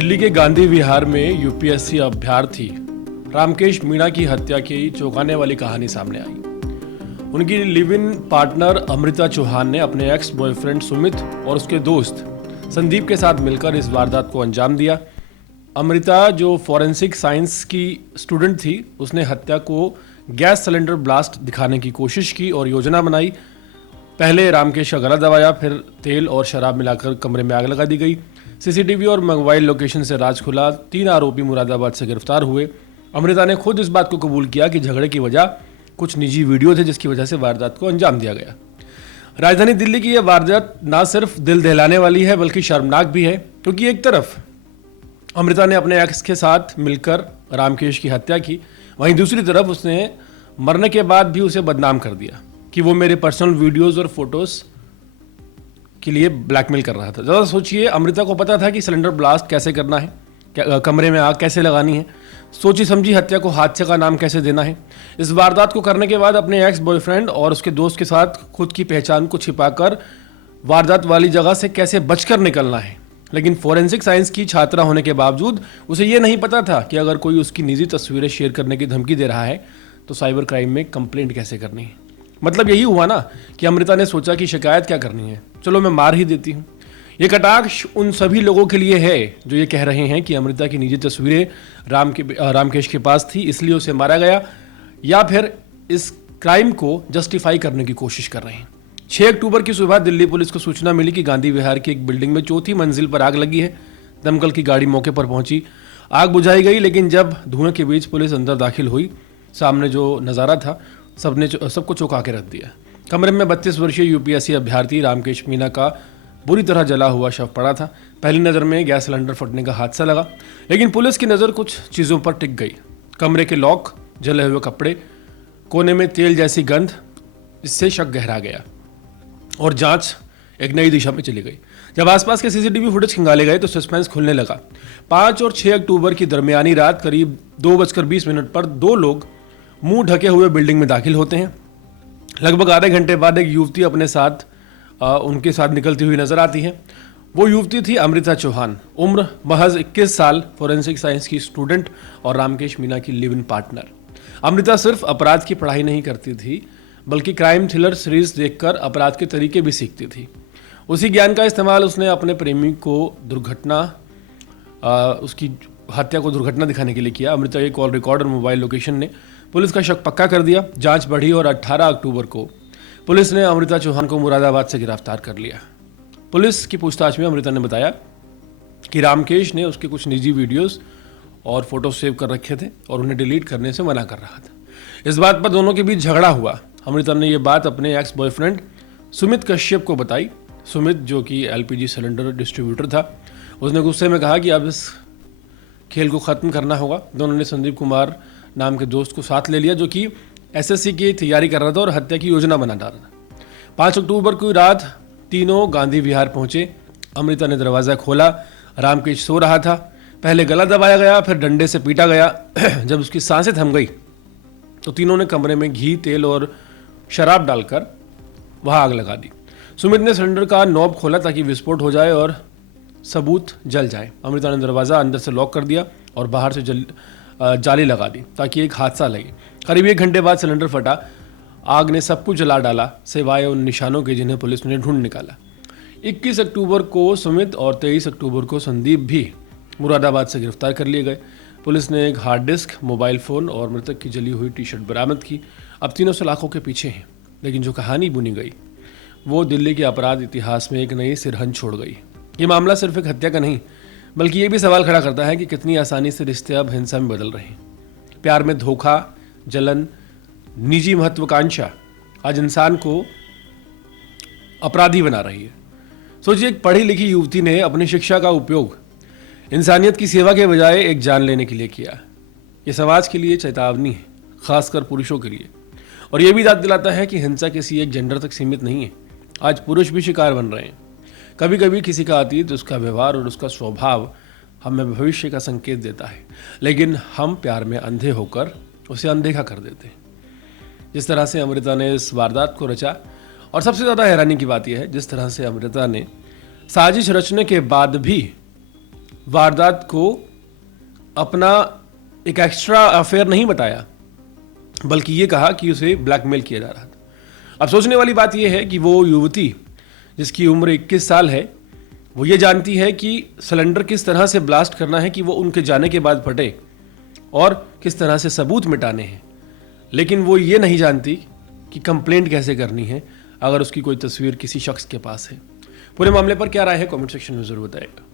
दिल्ली के गांधी विहार में यूपीएससी अभ्यर्थी रामकेश मीणा की हत्या की चौंकाने वाली कहानी सामने आई। उनकी live in partner Amrita Chauhan ने अपने एक्स बॉयफ्रेंड सुमित और उसके दोस्त संदीप के साथ मिलकर इस वारदात को अंजाम दिया। अमृता, जो फॉरेंसिक साइंस की स्टूडेंट थी, उसने हत्या को गैस सिलेंडर ब्लास्ट दिखाने की कोशिश की और योजना बनाई। पहले रामकेश का गला दबाया, फिर तेल और शराब मिलाकर कमरे में आग लगा दी गई। सीसीटीवी और मोबाइल लोकेशन से राज खुला। 3 आरोपी मुरादाबाद से गिरफ्तार हुए। अमृता ने खुद इस बात को कबूल किया कि झगड़े की वजह कुछ निजी वीडियो थे, जिसकी वजह से वारदात को अंजाम दिया गया। राजधानी दिल्ली की यह वारदात ना सिर्फ दिल दहलाने वाली है बल्कि शर्मनाक भी है, क्योंकि एक तरफ अमृता ने अपने एक्स के साथ मिलकर रामकेश की हत्या की, वहीं दूसरी तरफ उसने मरने के बाद भी उसे बदनाम कर दिया कि वो मेरे पर्सनल वीडियोस और फोटोज के लिए ब्लैकमेल कर रहा था। ज़रा सोचिए, अमृता को पता था कि सिलेंडर ब्लास्ट कैसे करना है, कमरे में आग कैसे लगानी है, सोची समझी हत्या को हादसे का नाम कैसे देना है। इस वारदात को करने के बाद अपने एक्स बॉयफ्रेंड और उसके दोस्त के साथ खुद की पहचान को छिपाकर वारदात वाली जगह से कैसे बचकर निकलना है। लेकिन फॉरेंसिक साइंस की छात्रा होने के बावजूद उसे ये नहीं पता था कि अगर कोई उसकी निजी तस्वीरें शेयर करने की धमकी दे रहा है तो साइबर क्राइम में कंप्लेंट कैसे करनी है। मतलब यही हुआ ना कि अमृता ने सोचा कि शिकायत क्या करनी है, चलो मैं मार ही देती हूँ। ये कटाक्ष उन सभी लोगों के लिए है जो ये कह रहे हैं कि अमृता की निजी तस्वीरें रामकेश के पास थी, इसलिए उसे मारा गया, या फिर इस क्राइम को जस्टिफाई करने की कोशिश कर रहे हैं। 6 अक्टूबर की सुबह दिल्ली पुलिस को सूचना मिली कि गांधी विहार की एक बिल्डिंग में 4थी मंजिल पर आग लगी है। दमकल की गाड़ी मौके पर पहुंची, आग बुझाई गई, लेकिन जब धुएं के बीच पुलिस अंदर दाखिल हुई, सामने जो नज़ारा था सबको चौंका के रख दिया। कमरे में 32 वर्षीय यूपीएससी अभ्यर्थी रामकेश मीणा का बुरी तरह जला हुआ शव पड़ा था। पहली नज़र में गैस सिलेंडर फटने का हादसा लगा, लेकिन पुलिस की नज़र कुछ चीज़ों पर टिक गई। कमरे के लॉक, जले हुए कपड़े, कोने में तेल जैसी गंध, इससे शक गहरा गया और जांच एक नई दिशा में चली गई। जब आसपास के सीसीटीवी फुटेज खंगाले गए तो सस्पेंस खुलने लगा। 5 और 6 अक्टूबर की दरमियानी रात करीब 2:20 पर 2 लोग मुंह ढके हुए बिल्डिंग में दाखिल होते हैं। लगभग आधे घंटे बाद एक युवती उनके साथ निकलती हुई नजर आती है। वो युवती थी अमृता चौहान, उम्र महज 21 साल, फॉरेंसिक साइंस की स्टूडेंट और रामकेश मीणा की लिव इन पार्टनर। अमृता सिर्फ अपराध की पढ़ाई नहीं करती थी, बल्कि क्राइम थ्रिलर सीरीज देखकर अपराध के तरीके भी सीखती थी। उसी ज्ञान का इस्तेमाल उसने अपने प्रेमी को उसकी हत्या को दुर्घटना दिखाने के लिए किया। अमृता के कॉल रिकॉर्ड और मोबाइल लोकेशन ने पुलिस का शक पक्का कर दिया। जांच बढ़ी और 18 अक्टूबर को पुलिस ने अमृता चौहान को मुरादाबाद से गिरफ्तार कर लिया। पुलिस की पूछताछ में अमृता ने बताया कि रामकेश ने उसके कुछ निजी वीडियोस और फोटो सेव कर रखे थे और उन्हें डिलीट करने से मना कर रहा था। इस बात पर दोनों के बीच झगड़ा हुआ। अमृता ने यह बात अपने एक्स बॉयफ्रेंड सुमित कश्यप को बताई। सुमित, जो कि एलपीजी सिलेंडर डिस्ट्रीब्यूटर था, उसने गुस्से में कहा कि अब इस खेल को ख़त्म करना होगा। दोनों ने संदीप कुमार नाम के दोस्त को साथ ले लिया, जो कि एसएससी की तैयारी कर रहा था और हत्या की योजना बना डाल रहा था। 5 अक्टूबर की रात तीनों गांधी विहार पहुंचे। अमृता ने दरवाज़ा खोला। रामकेश सो रहा था। पहले गला दबाया गया, फिर डंडे से पीटा गया। जब उसकी सांसें थम गई तो तीनों ने कमरे में घी, तेल और शराब डालकर वहां आग लगा दी। सुमित ने सिलेंडर का नॉब खोला ताकि विस्फोट हो जाए और सबूत जल जाए। अमृता ने दरवाज़ा अंदर से लॉक कर दिया और बाहर से जाली लगा दी ताकि एक हादसा लगे। करीब 1 घंटे बाद सिलेंडर फटा। आग ने सब कुछ जला डाला, सिवाय उन निशानों के जिन्हें पुलिस ने ढूंढ निकाला। 21 अक्टूबर को सुमित और 23 अक्टूबर को संदीप भी मुरादाबाद से गिरफ्तार कर लिए गए। पुलिस ने एक हार्ड डिस्क, मोबाइल फ़ोन और मृतक की जली हुई टी-शर्ट बरामद की। अब तीनों सलाखों के पीछे हैं, लेकिन जो कहानी बुनी गई वो दिल्ली के अपराध इतिहास में एक नई सिरहन छोड़ गई। ये मामला सिर्फ एक हत्या का नहीं, बल्कि ये भी सवाल खड़ा करता है कि कितनी आसानी से रिश्ते अब हिंसा में बदल रहे हैं। प्यार में धोखा, जलन, निजी महत्वाकांक्षा आज इंसान को अपराधी बना रही है। सोचिए, एक पढ़ी लिखी युवती ने अपनी शिक्षा का उपयोग इंसानियत की सेवा के बजाय एक जान लेने के लिए किया। ये समाज के लिए चेतावनी है, खासकर पुरुषों के लिए, और यह भी याद दिलाता है कि हिंसा किसी एक जेंडर तक सीमित नहीं है। आज पुरुष भी शिकार बन रहे हैं। कभी कभी किसी का अतीत, उसका व्यवहार और उसका स्वभाव हमें भविष्य का संकेत देता है, लेकिन हम प्यार में अंधे होकर उसे अनदेखा कर देते हैं। जिस तरह से अमृता ने इस वारदात को रचा, और सबसे ज़्यादा हैरानी की बात यह है जिस तरह से अमृता ने साजिश रचने के बाद भी वारदात को अपना एक एक्स्ट्रा अफेयर नहीं बताया, बल्कि ये कहा कि उसे ब्लैकमेल किया जा रहा था। अब सोचने वाली बात यह है कि वो युवती जिसकी उम्र 21 साल है, वो ये जानती है कि सिलेंडर किस तरह से ब्लास्ट करना है कि वो उनके जाने के बाद फटे और किस तरह से सबूत मिटाने हैं, लेकिन वो ये नहीं जानती कि कंप्लेंट कैसे करनी है अगर उसकी कोई तस्वीर किसी शख्स के पास है। पूरे मामले पर क्या राय है, कमेंट सेक्शन में जरूर बताएगा।